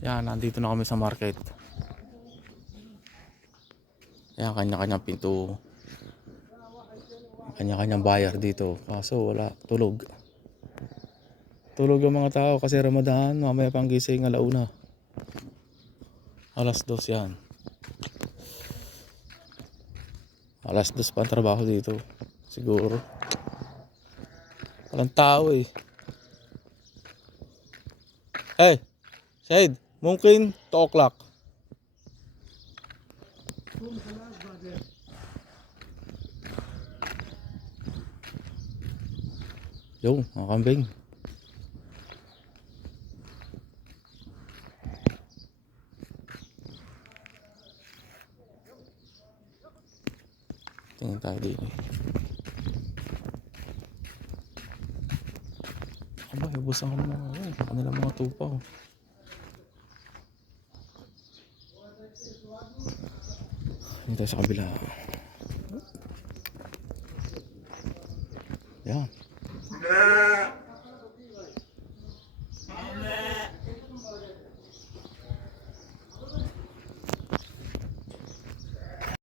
Yan, nandito na kami sa market. Yan, kanya-kanyang pinto. Kanya-kanyang buyer dito. Kaso wala, tulog. Tulog yung mga tao kasi Ramadan. Mamaya pang gising, alauna. Alas 2 yan. Alas 2 pa ang trabaho dito. Siguro. Walang tao eh. Hey, Said, mungkin 2 o'clock. Yo, mga kambing. Tingin tayo dito. Aba, ibusan ko naman ako. Kanilang mga tupaw. Hindi tayo sa kabila. Yan.